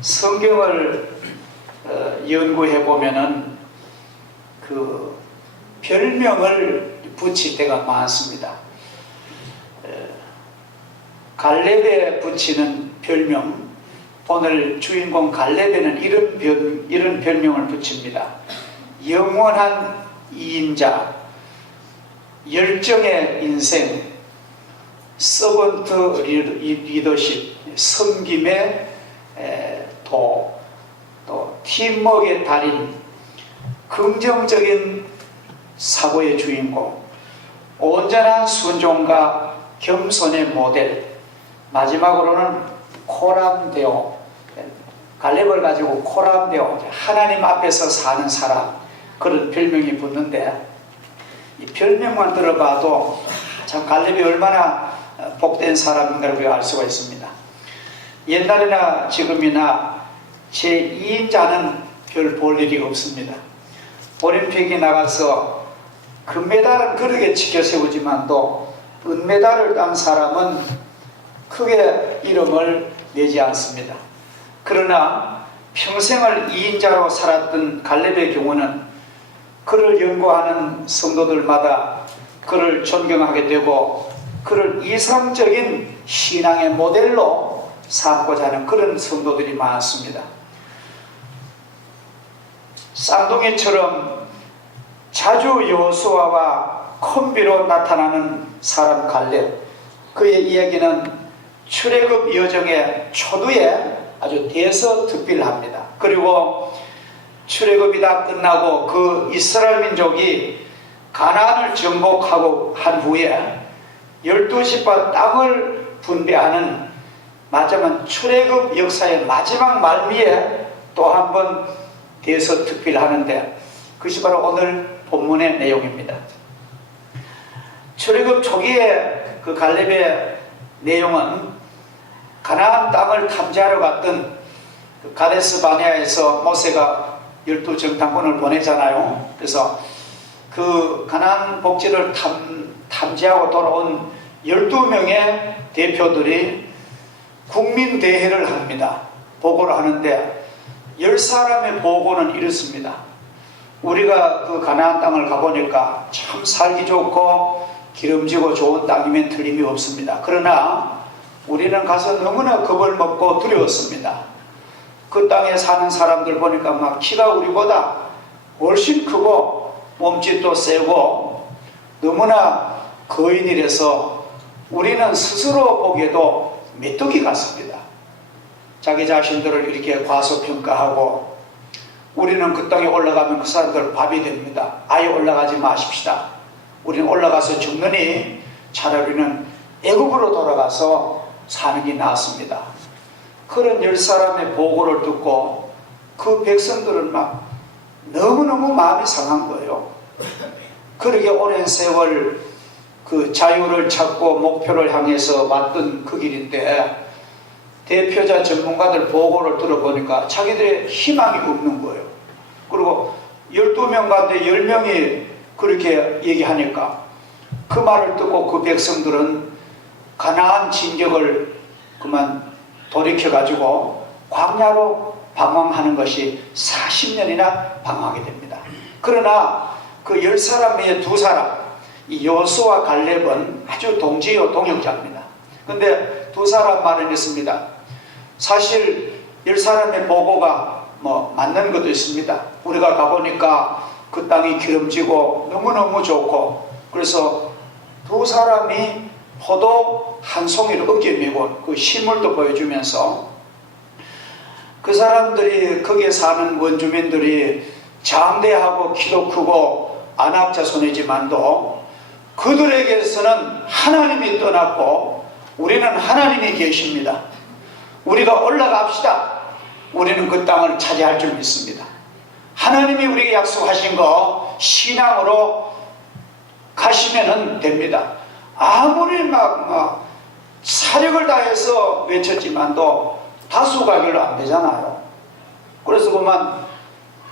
성경을 연구해 보면은 그 별명을 붙일 때가 많습니다. 갈렙에 붙이는 별명, 오늘 주인공 갈렙에는 이런 별명을 붙입니다. 영원한 이인자, 열정의 인생, 서번트 리더십, 섬김의 도, 또 팀워크의 달인, 긍정적인 사고의 주인공, 온전한 순종과 겸손의 모델, 마지막으로는 코람데오, 갈렙을 가지고 코람데오, 하나님 앞에서 사는 사람, 그런 별명이 붙는데, 이 별명만 들어봐도 참 갈렙이 얼마나 복된 사람인가를 우리가 알 수가 있습니다. 옛날이나 지금이나 제2인자는 별 볼 일이 없습니다. 올림픽에 나가서 금메달은 그렇게 지켜 세우지만 또 은메달을 딴 사람은 크게 이름을 내지 않습니다. 그러나 평생을 2인자로 살았던 갈렙의 경우는 그를 연구하는 성도들마다 그를 존경하게 되고 그를 이상적인 신앙의 모델로 삼고자 하는 그런 성도들이 많습니다. 쌍둥이처럼 자주 여호수아와 콤비로 나타나는 사람 갈렙, 그의 이야기는 출애굽 여정의 초두에 아주 대서특필합니다. 그리고 출애굽이 다 끝나고 그 이스라엘 민족이 가나안을 정복하고 한 후에 12지파 땅을 분배하는 마지막 출애굽 역사의 마지막 말미에 또 한 번 대서특필하는데, 그것이 바로 오늘 본문의 내용입니다. 출애굽 초기에 그 갈렙의 내용은 가나안 땅을 탐지하러 갔던 그 가데스 바네아에서 모세가 12정탐꾼을 보내잖아요. 그래서 그 가나안 복지를 탐지하고 돌아온 12명의 대표들이 국민대회를 합니다. 보고를 하는데 10사람의 보고는 이렇습니다. 우리가 그 가나안 땅을 가보니까 참 살기 좋고 기름지고 좋은 땅이면 틀림이 없습니다. 그러나 우리는 가서 너무나 겁을 먹고 두려웠습니다. 그 땅에 사는 사람들 보니까 막 키가 우리보다 훨씬 크고 몸짓도 세고 너무나 거인이라서 우리는 스스로 보기에도 메뚜기 같습니다. 자기 자신들을 이렇게 과소평가하고 우리는 그 땅에 올라가면 그 사람들 밥이 됩니다. 아예 올라가지 마십시다. 우리는 올라가서 죽느니 차라리는 애국으로 돌아가서 사는 게 낫습니다. 그런 10사람의 보고를 듣고 그 백성들은 막 너무너무 마음이 상한 거예요. 그렇게 오랜 세월 그 자유를 찾고 목표를 향해서 왔던 그 길인데 대표자 전문가들 보고를 들어보니까 자기들의 희망이 없는 거예요. 그리고 12명 가운데 10명이 그렇게 얘기하니까 그 말을 듣고 그 백성들은 가나안 진격을 그만 돌이켜가지고 광야로 방황하는 것이 40년이나 방황하게 됩니다. 그러나 그 10사람 중에 2사람, 이 여호수아와 갈렙은 아주 동지요 동역자입니다. 근데 2사람 말은 있습니다. 사실 10사람의 보고가 맞는 것도 있습니다. 우리가 가보니까 그 땅이 기름지고 너무너무 좋고, 그래서 2사람이 포도 한 송이를 어깨에 메고 그 실물도 보여주면서 그 사람들이 거기에 사는 원주민들이 장대하고 키도 크고 안악자손이지만도 그들에게서는 하나님이 떠났고 우리는 하나님이 계십니다. 우리가 올라갑시다. 우리는 그 땅을 차지할 줄 믿습니다. 하나님이 우리에게 약속하신 거 신앙으로 가시면 됩니다. 아무리 막 사력을 다해서 외쳤지만도 다수 가결로 안 되잖아요. 그래서 그만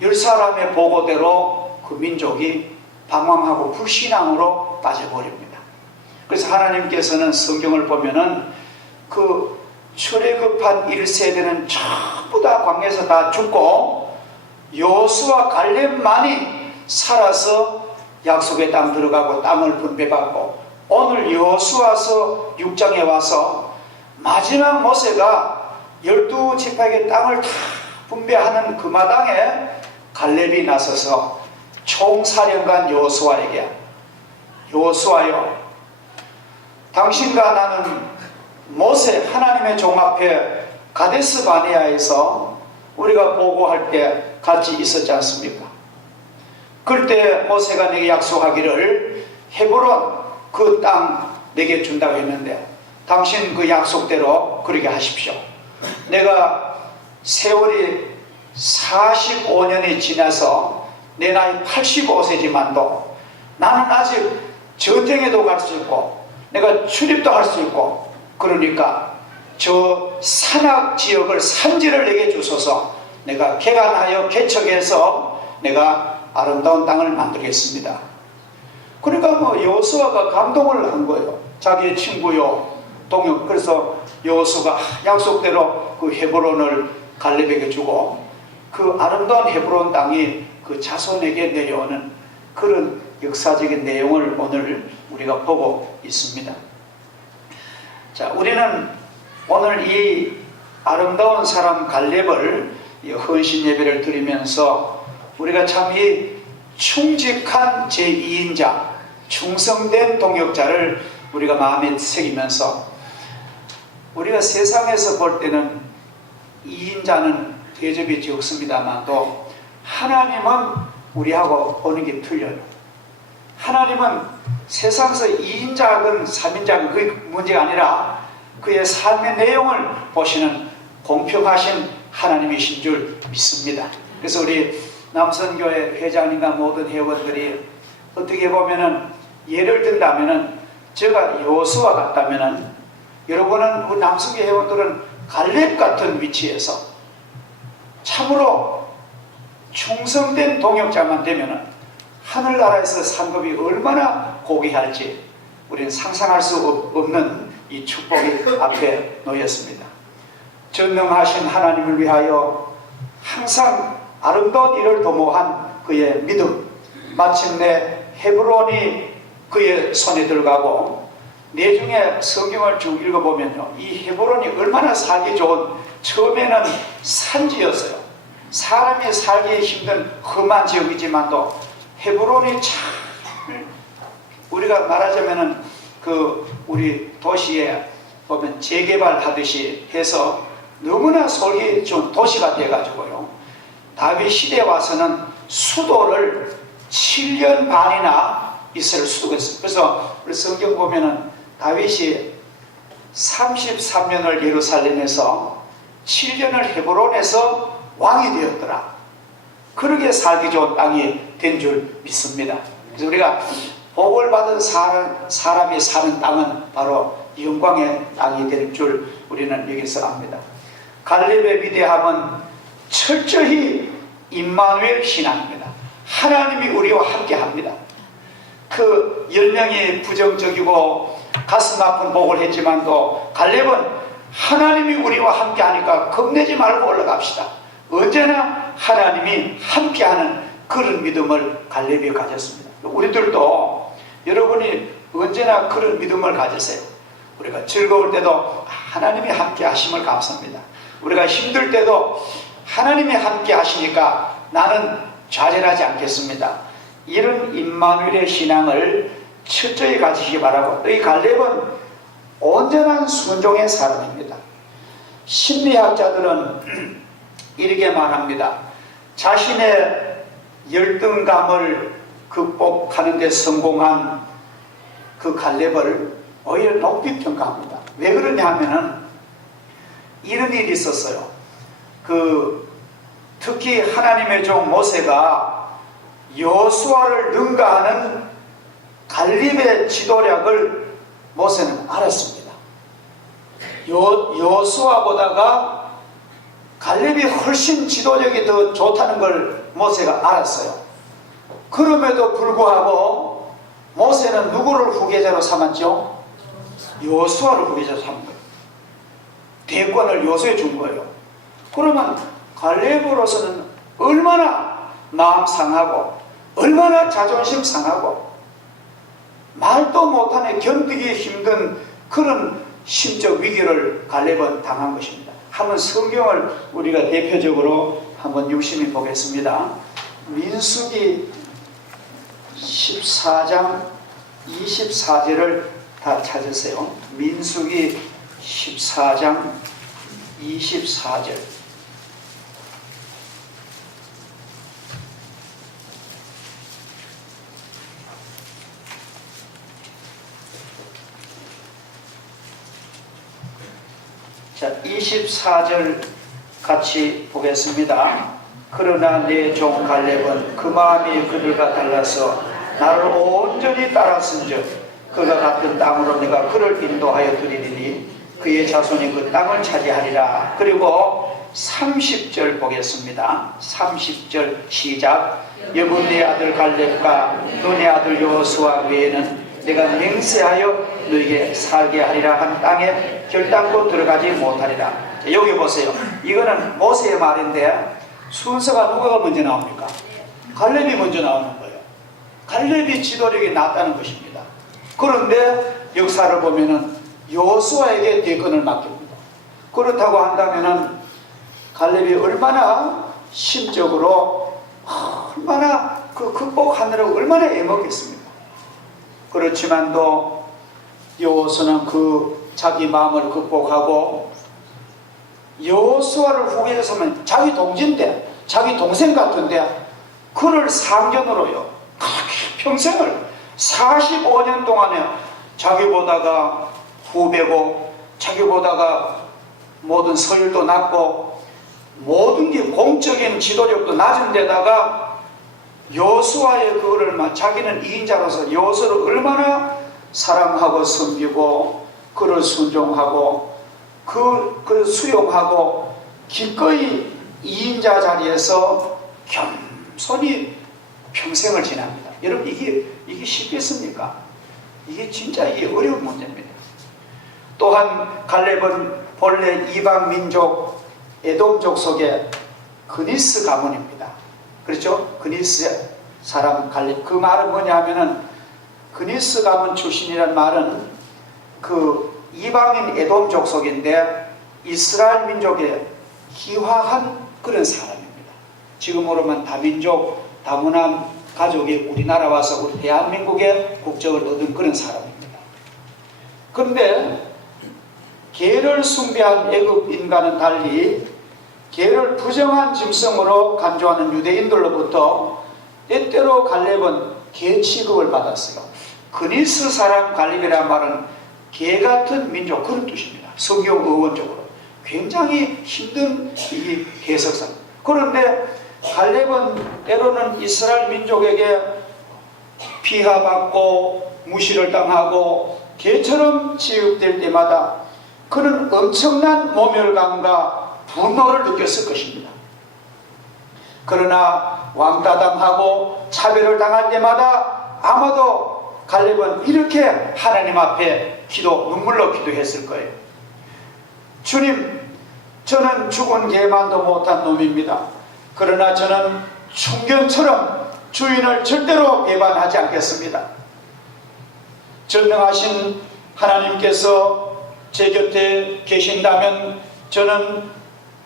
10사람의 보고대로 그 민족이 방황하고 불신앙으로 빠져버립니다. 그래서 하나님께서는 성경을 보면은 그 출애굽한 1세대는 전부 다 광야에서 다 죽고 여호수아 갈렙만이 살아서 약속의 땅 들어가고 땅을 분배받고, 오늘 여호수아서 6장에 와서 마지막 모세가 12지파에게 땅을 다 분배하는 그 마당에 갈렙이 나서서 총사령관 여호수아에게, 여호수아여, 당신과 나는 모세 하나님의 종 앞에 가데스 바네아에서 우리가 보고할 때 같이 있었지 않습니까? 그때 모세가 내게 약속하기를 헤브론 그 땅 내게 준다고 했는데, 당신 그 약속대로 그렇게 하십시오. 내가 세월이 45년이 지나서 내 나이 85세지만도 나는 아직 전쟁에도 갈 수 있고 내가 출입도 할 수 있고, 그러니까 저 산악 지역을, 산지를 내게 주소서. 내가 개간하여 개척해서 내가 아름다운 땅을 만들겠습니다. 그러니까 여호수아가 감동을 한 거예요. 자기의 친구요, 동역. 그래서 여호수아가 약속대로 그 헤브론을 갈렙에게 주고, 그 아름다운 헤브론 땅이 그 자손에게 내려오는 그런 역사적인 내용을 오늘 우리가 보고 있습니다. 자, 우리는 오늘 이 아름다운 사람 갈렙을 헌신 예배를 드리면서 우리가 참 이 충직한 제2인자, 충성된 동역자를 우리가 마음에 새기면서, 우리가 세상에서 볼 때는 2인자는 대접이 적습니다만도 하나님은 우리하고 보는 게 틀려요. 하나님은 세상에서 2인자건 3인자건 그게 문제가 아니라 그의 삶의 내용을 보시는 공평하신 하나님이신 줄 믿습니다. 그래서 우리 남선교회 회장님과 모든 회원들이 어떻게 보면은 예를 든다면은, 제가 여호수아 같다면은, 여러분은 우리 남선교 회원들은 갈렙 같은 위치에서 참으로 충성된 동역자만 되면은 하늘나라에서 상급이 얼마나 고귀할지 우리는 상상할 수 없는 이 축복이 앞에 놓였습니다. 전능하신 하나님을 위하여 항상 아름다운 일을 도모한 그의 믿음, 마침내 헤브론이 그의 손에 들어가고, 내중에 성경을 쭉 읽어보면요, 이 헤브론이 얼마나 살기 좋은, 처음에는 산지였어요. 사람이 살기 힘든 험한 지역이지만도 헤브론이 참, 우리가 말하자면은 우리 도시에 보면 재개발하듯이 해서 너무나 살기 좋은 도시가 돼가지고요, 다윗 시대에 와서는 수도를 7년 반이나 이스라엘 수도가 있어요. 그래서 우리 성경 보면은 다윗이 33년을 예루살렘에서 7년을 헤브론에서 왕이 되었더라. 그러게 살기 좋은 땅이 된 줄 믿습니다. 그래서 우리가 복을 받은 사람이 사는 땅은 바로 영광의 땅이 될 줄 우리는 여기서 압니다. 갈렙의 위대함은 철저히 임마누엘 신앙입니다. 하나님이 우리와 함께 합니다. 그 10명이 부정적이고 가슴 아픈 복을 했지만도 갈렙은 하나님이 우리와 함께 하니까 겁내지 말고 올라갑시다. 언제나 하나님이 함께하는 그런 믿음을 갈렙이 가졌습니다. 우리들도 여러분이 언제나 그런 믿음을 가지세요. 우리가 즐거울 때도 하나님이 함께 하심을 감사합니다. 우리가 힘들 때도 하나님이 함께 하시니까 나는 좌절하지 않겠습니다. 이런 임마누엘의 신앙을 철저히 가지시기 바라고, 이 갈렙은 온전한 순종의 사람입니다. 심리학자들은 이렇게 말합니다. 자신의 열등감을 극복하는 데 성공한 그 갈렙을 오히려 높이 평가합니다. 왜 그러냐 하면은 이런 일이 있었어요. 특히 하나님의 종 모세가 여호수아를 능가하는 갈렙의 지도력을 모세는 알았습니다. 여호수아보다가 갈렙이 훨씬 지도력이 더 좋다는 걸 모세가 알았어요. 그럼에도 불구하고 모세는 누구를 후계자로 삼았죠? 여호수아를 후계자로 삼은 거예요. 대권을 요소해 준 거예요. 그러면 갈렙으로서는 얼마나 마음 상하고 얼마나 자존심 상하고 말도 못하네 견디기 힘든 그런 심적 위기를 갈렙은 당한 것입니다. 한번 성경을 우리가 대표적으로 한번 유심히 보겠습니다. 민수기 14장 24절을 다 찾으세요. 민수기 14장 24절. 자, 24절 같이 보겠습니다. 그러나 내 종 갈렙은 그 마음이 그들과 달라서 나를 온전히 따랐은즉 그가 같은 땅으로 내가 그를 인도하여 드리리니 그의 자손이 그 땅을 차지하리라. 그리고 30절 보겠습니다. 30절 시작. 여분네 아들 갈렙과 너네 아들 여호수아 외에는 내가 맹세하여 너에게 살게 하리라 한 땅에 결단코 들어가지 못하리라. 자, 여기 보세요. 이거는 모세의 말인데 순서가 누가 먼저 나옵니까? 갈렙이 먼저 나오는 거예요. 갈렙이 지도력이 낮다는 것입니다. 그런데 역사를 보면은 여호수아에게 대권을 맡깁니다. 그렇다고 한다면은 갈렙이 얼마나 심적으로 얼마나 그 극복하느라고 얼마나 애먹겠습니까? 그렇지만도 여호수아는 그 자기 마음을 극복하고 여호수아를 후계에 서면 자기 동지인데 자기 동생 같은데 그를 상전으로요 평생을 45년 동안에 자기보다가 후배고 자기보다가 모든 서열도 낮고 모든 게 공적인 지도력도 낮은 데다가 여호수아의 그거를 자기는 2인자로서 여호수아를 얼마나 사랑하고 섬기고 그를 순종하고 그 수용하고 기꺼이 2인자 자리에서 겸손히 평생을 지납니다. 여러분 이게 쉽겠습니까? 이게 진짜 이게 어려운 문제입니다. 또한 갈렙은 본래 이방 민족 에돔족 속의 그니스 가문입니다. 그렇죠? 그니스 사람 갈렙. 그 말은 뭐냐면은 그니스 가문 출신이란 말은 그 이방인 에돔족 속인데 이스라엘 민족의 희화한 그런 사람입니다. 지금으로만 다민족 다문화 가족이 우리나라 와서 우리 대한민국의 국적을 얻은 그런 사람입니다. 그런데 개를 숭배한 애굽인과는 달리 개를 부정한 짐승으로 간주하는 유대인들로부터 때때로 갈렙은 개 취급을 받았어요. 그니스 사람 갈렙이라는 말은 개 같은 민족 그런 뜻입니다. 성경 어원적으로 굉장히 힘든 이 해석상. 그런데 갈렙은 때로는 이스라엘 민족에게 비하받고 무시를 당하고 개처럼 취급될 때마다 그는 엄청난 모멸감과 분노를 느꼈을 것입니다. 그러나 왕따당하고 차별을 당할 때마다 아마도 갈렙은 이렇게 하나님 앞에 눈물로 기도했을 거예요. 주님, 저는 죽은 개만도 못한 놈입니다. 그러나 저는 충견처럼 주인을 절대로 배반하지 않겠습니다. 전능하신 하나님께서 제 곁에 계신다면 저는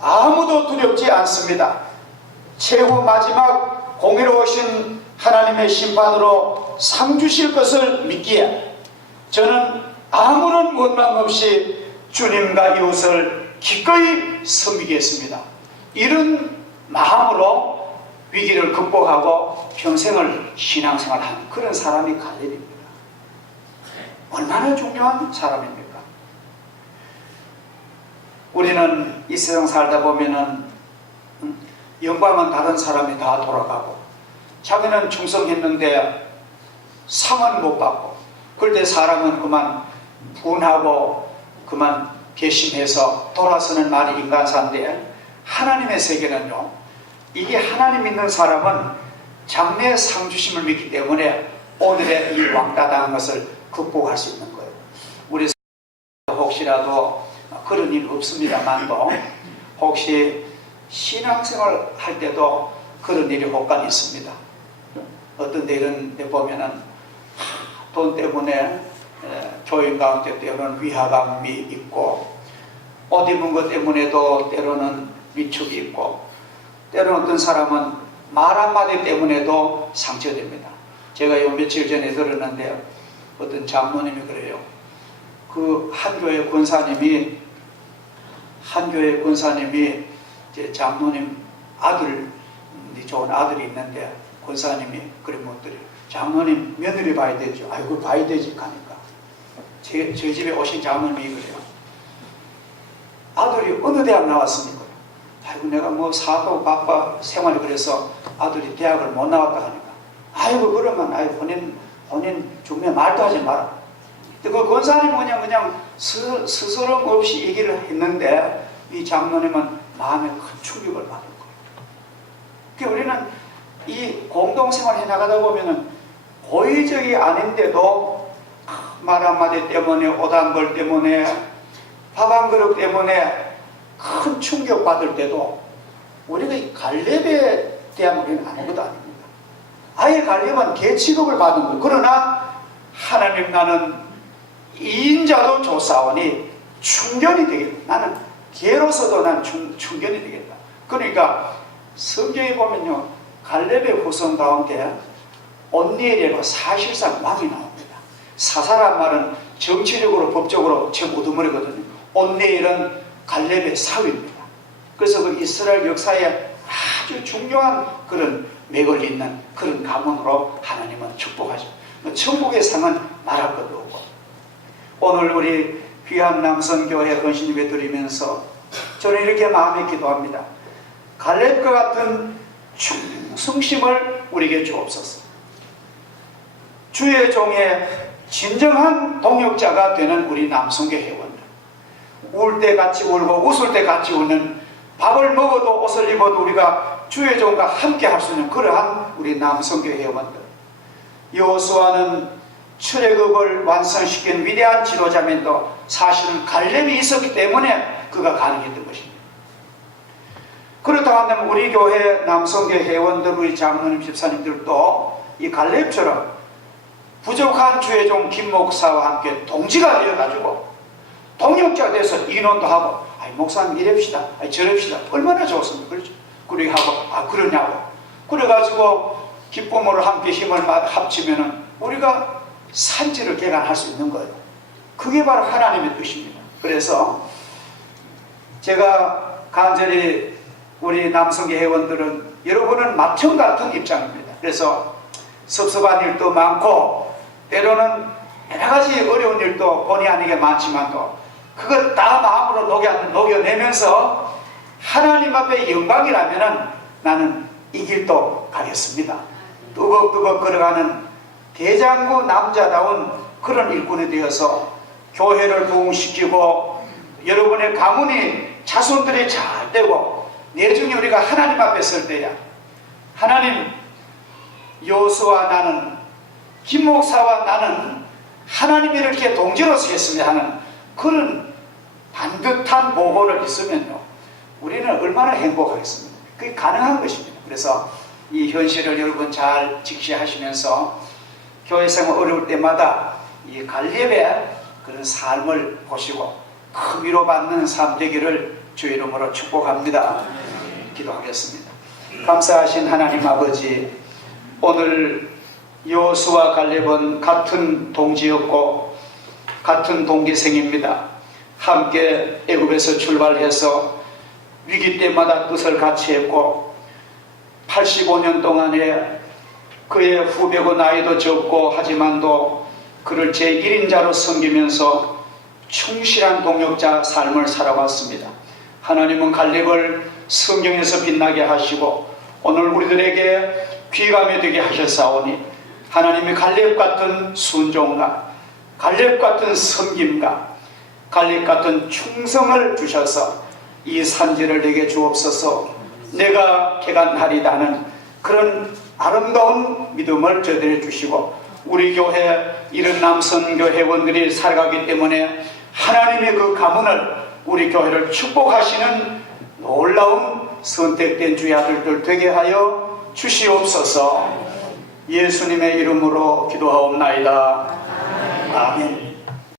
아무도 두렵지 않습니다. 최후 마지막 공의로우신 하나님의 심판으로 상 주실 것을 믿기에 저는 아무런 원망 없이 주님과 이웃을 기꺼이 섬기겠습니다. 이런 마음으로 위기를 극복하고 평생을 신앙생활하는 그런 사람이 갈렙입니다. 얼마나 중요한 사람입니까? 우리는 이 세상 살다 보면은 영광은 다른 사람이 다 돌아가고 자기는 충성했는데 상은 못 받고 그럴 때 사람은 그만 분하고 그만 괘씸해서 돌아서는 말이 인간사인데 하나님의 세계는요, 이게 하나님 믿는 사람은 장래의 상주심을 믿기 때문에 오늘의 이 왕따당한 것을 극복할 수 있는 거예요. 우리 혹시라도 그런 일 없습니다만도 혹시 신앙생활 할 때도 그런 일이 혹간 있습니다. 어떤 데 이런 데 보면은 돈 때문에 교인 가운데 때로는 위화감이 있고, 옷 입은 것 때문에도 때로는 위축이 있고, 때로는 어떤 사람은 말 한마디 때문에도 상처됩니다. 제가 요 며칠 전에 들었는데 어떤 장로님이 그래요. 그 한 교회 권사님이 이제 장로님 아들, 좋은 아들이 있는데 권사님이 그래 묻더래요. 장로님 며느리 봐야 되죠. 아이고 봐야 되지 하니까 저희 집에 오신 장로님이 그래요. 아들이 어느 대학 나왔습니까? 아이고 내가 뭐 사도 바빠 생활이 그래서 아들이 대학을 못 나왔다 하니까 아이고 그러면 아이고 본인 중매 말도 하지 마라. 그 권사님은 그냥 스스럼 없이 얘기를 했는데 이 장로님은 마음에 큰 충격을 받은 거예요. 그러니까 우리는 이 공동생활 해나가다 보면은 고의적이 아닌데도 말 한마디 때문에 옷 한 벌 때문에 밥 한 그릇 때문에 큰 충격받을 때도 우리가 이 갈렙에 대한 우리는 아무것도 아닙니다. 아예 갈렙은 개 취급을 받은 거예요. 그러나 하나님 나는 이인자도 조사오니 충견이 되겠다. 나는 개로서도 난 충견이 되겠다. 그러니까 성경에 보면요 갈렙의 후손 가운데 온니엘이라고 사실상 왕이 나옵니다. 사사란 말은 정치적으로 법적으로 최고두머리거든요. 온니엘은 갈렙의 사위입니다. 그래서 그 이스라엘 역사에 아주 중요한 그런 맥을 잇는 그런 가문으로 하나님은 축복하죠. 천국의 상은 말할 것도 없고, 오늘 우리 귀한 남성교회 헌신예배 드리면서 저는 이렇게 마음에 기도합니다. 갈렙과 같은 충성심을 우리에게 주옵소서. 주의 종의 진정한 동역자가 되는 우리 남성교 회원들, 울 때 같이 울고 웃을 때 같이 웃는, 밥을 먹어도 옷을 입어도 우리가 주의 종과 함께 할 수 있는 그러한 우리 남성교 회원들. 여호수아는 출애굽을 완성시킨 위대한 지도자면도 사실은 갈렙이 있었기 때문에 그가 가능했던 것입니다. 그렇다고 한다면 우리 교회 남성교 회원들, 우리 장로님 집사님들도 이 갈렙처럼 부족한 주의 종 김 목사와 함께 동지가 되어가지고 동역자가 돼서 인원도 하고, 아이 목사님 이럽시다, 아이 저럽시다, 얼마나 좋습니까? 그렇죠? 그렇게 하고, 그러냐고 그래가지고 기쁨으로 함께 힘을 합치면은 우리가 산지를 개간할 수 있는 거예요. 그게 바로 하나님의 뜻입니다. 그래서 제가 간절히 우리 남성계 회원들은 여러분은 맏형 같은 입장입니다. 그래서 섭섭한 일도 많고 때로는 여러 가지 어려운 일도 본의 아니게 많지만도 그것 다 마음으로 녹여내면서 하나님 앞에 영광이라면은 나는 이 길도 가겠습니다. 뚜벅뚜벅 걸어가는 대장부 남자다운 그런 일꾼이 되어서 교회를 부흥시키고 여러분의 가문이 자손들이 잘 되고 내중에 우리가 하나님 앞에 설 때야 하나님, 여호수아와 나는, 김 목사와 나는 하나님이 이렇게 동지로 서겠습니다 하는 그런 반듯한 보고를 있으면요 우리는 얼마나 행복하겠습니까? 그게 가능한 것입니다. 그래서 이 현실을 여러분 잘 직시하시면서 교회생활 어려울 때마다 이 갈렙의 그런 삶을 보시고 큰 위로받는 삶 되기를 주 이름으로 축복합니다. 기도하겠습니다. 감사하신 하나님 아버지, 오늘 여호수아와 갈렙은 같은 동지였고 같은 동기생입니다. 함께 애굽에서 출발해서 위기 때마다 뜻을 같이 했고 85년 동안에 그의 후배고 나이도 적고 하지만도 그를 제1인자로 섬기면서 충실한 동역자 삶을 살아왔습니다. 하나님은 갈렙을 성경에서 빛나게 하시고 오늘 우리들에게 귀감이 되게 하셨사오니 하나님이 갈렙 같은 순종과 갈렙 같은 섬김과 갈렙 같은 충성을 주셔서 이 산지를 내게 주옵소서. 내가 개간하리다는 그런 아름다운 믿음을 저들에 주시고 우리 교회 이런 남선교 회원들이 살아가기 때문에 하나님의 그 가문을 우리 교회를 축복하시는 놀라운 선택된 주의 아들들 되게 하여 주시옵소서. 예수님의 이름으로 기도하옵나이다. 아멘.